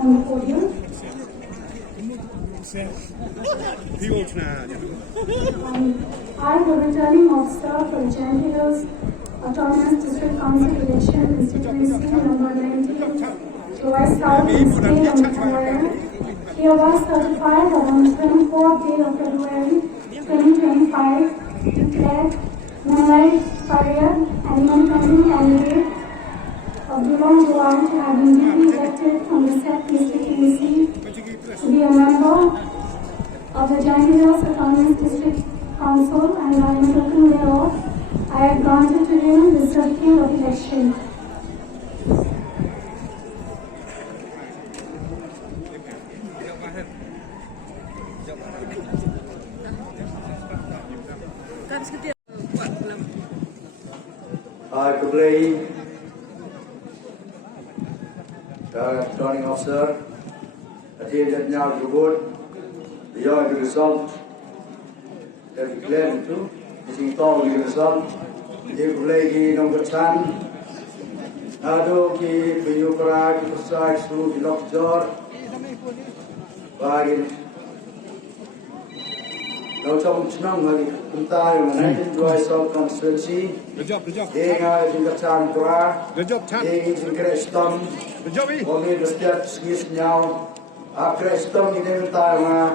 on the podium. I, the returning officer for the Jainti Hills Autonomous District Council election constituency number 19, Jowai South, state of Pariat, hereby certify that on the 24th day of February 2025, declared Moonlight, Pariat, and independent candidate of Jowai to have been duly elected from the said constituency to be a member of the Jainti Hills Autonomous District Council, and by the token thereof, I have granted to him the certificate of election. Kebetulan returning officer attended now the board. The result that declared itu, disini tahu the result. Dia boleh di nombor 10. Ada ki penyukra ki pesai su di lokjor. Bagi Now, some Chnang Hagi Kuntai, and Jowai South constituency. Good job. Dengar Jingatan Kura. Good job, Chan. Kristam. Good job, Only the step skis now. Kristam in the time.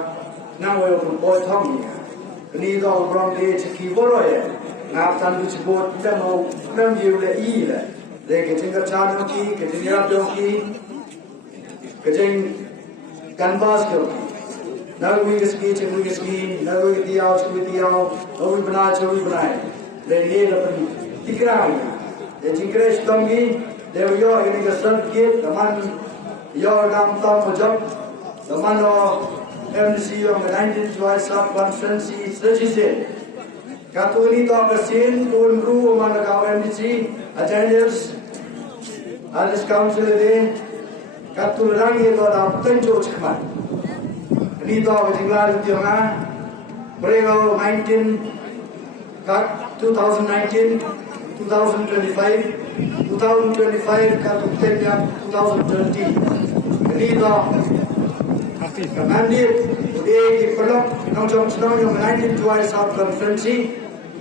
Now we're from Boy Tommy. Need all from the Chikiboroy. Now, time which boat demo from you the eel. They get in the Chanoki, getting the Abdoki, getting canvas. Now we ski, now we the out, now we banai. They need a tikram. The Jingrash Tongi, they were your in the certificate, the man your damn top job, the man of MC of the 19th Jowai South constituency, such is it. Katuni talk a scene, Kun Ru, Managao MDC, attenders, Alice Council again, Katurangi, got up 10 George Command. Nito Jinglar Tiona, Brego 2019, 2025, 2025, Katutenya 2030. Nito Commanded, today the Pelok, Nojong Snow, 19 Jowai South Conferency,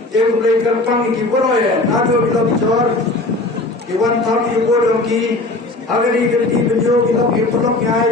they will play Kampang in Kiboroya, Nado Kilobijor, the 1,000 Kibodoki, Agari Gati Benjo, Kilok, Pelok, Yai,